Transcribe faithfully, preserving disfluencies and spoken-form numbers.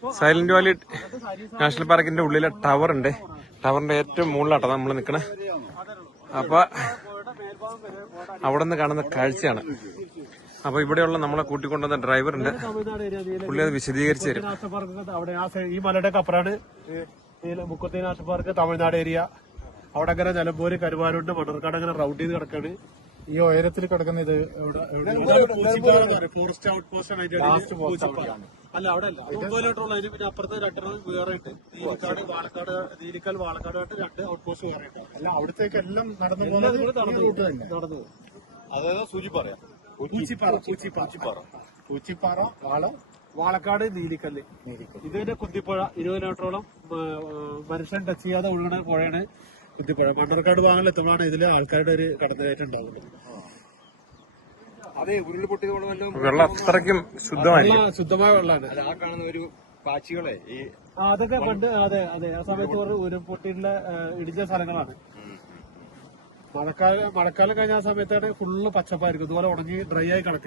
Silent Valley national പാർക്കിന്റെ ഉള്ളിലെ tower ഉണ്ട്. ടവറിന്റെ ഏറ്റവും മുകളിലാട്ടോ നമ്മൾ നിക്കണേ. അപ്പൊ അവിടെ നിന്ന് കാണുന്ന കാഴ്ചയാണ്. അപ്പൊ ഇവിടെയുള്ള നമ്മളെ കൂട്ടിക്കൊണ്ടുവന്ന ഡ്രൈവർ ഉണ്ട്, പുള്ളി അത് വിശദീകരിച്ചു തരും. അവിടെ ഈ മലയുടെ അപ്പുറമാണ് Mukurthi national park, Tamil Nadu area. അവിടെ അങ്ങനെ നിലമ്പൂര്, കരുവാരുണ്ട്, മണ്ണാർക്കാട് അങ്ങനെ റൗണ്ട് ചെയ്ത് കിടക്കാണ്. ഈ ഉയരത്തിൽ കിടക്കുന്ന ഇത് ഫോറസ്റ്റ് ഔട്ട് പോസ്റ്റ് ആണ്. അല്ല അവിടെ അല്ല, മുമ്പതിലോട്ടുള്ള അതിന് പിന്നെ അപ്പുറത്ത് രണ്ടെണ്ണം വേറെ ഉണ്ട്. നീലിക്കാട്, വാളക്കാട്, നീലിക്കൽ വാളക്കാടായിട്ട് രണ്ട് ഔട്ട് പോസ്റ്റ് വേറെ ഉണ്ട്. അല്ല അവിടത്തേക്ക് എല്ലാം നടന്നു നടന്നു. അതായത് സൂചിപ്പാറ, പൂച്ചിപ്പാറ, പൂച്ചിപ്പാറ, പൂച്ചിപ്പാറ, വാളം, വാളക്കാട്, നീലിക്കല്ല്. ഇതിന്റെ കുന്തിപ്പുഴ ഇരുപത് കിലോമീറ്ററോളം മനുഷ്യൻ ടച്ച് ചെയ്യാതെ ഒഴുകണ പുഴയാണ് കുന്തിപ്പുഴ. മണ്ണാർക്കാട് ഭാഗങ്ങളിൽ എത്തുമ്പോഴാണ് ഇതില് ആൾക്കാരുടെ ഒരു കടന്നുകയറ്റം ഉണ്ടാവുന്നത്. അതെ, ഉരുൾപൊട്ടിയത് വെള്ളം അത്രയ്ക്കും ശുദ്ധമായിരിക്കും. ശുദ്ധമായ വെള്ളമാണ്. ആ കാണുന്ന ഒരു പാച്ചികളെ ഈ അതൊക്കെ പണ്ട് അതെ അതെ ആ സമയത്ത് ഒരു ഉരുൾപൊട്ടിയുള്ള ഇടിഞ്ഞ സ്ഥലങ്ങളാണ്. മഴക്കാലം മഴക്കാലം കഴിഞ്ഞ ആ സമയത്താണ് ഫുള്ള് പച്ചപ്പായിരിക്കും, ഇതുപോലെ ഉണങ്ങി ഡ്രൈ ആയി കിടക്കും.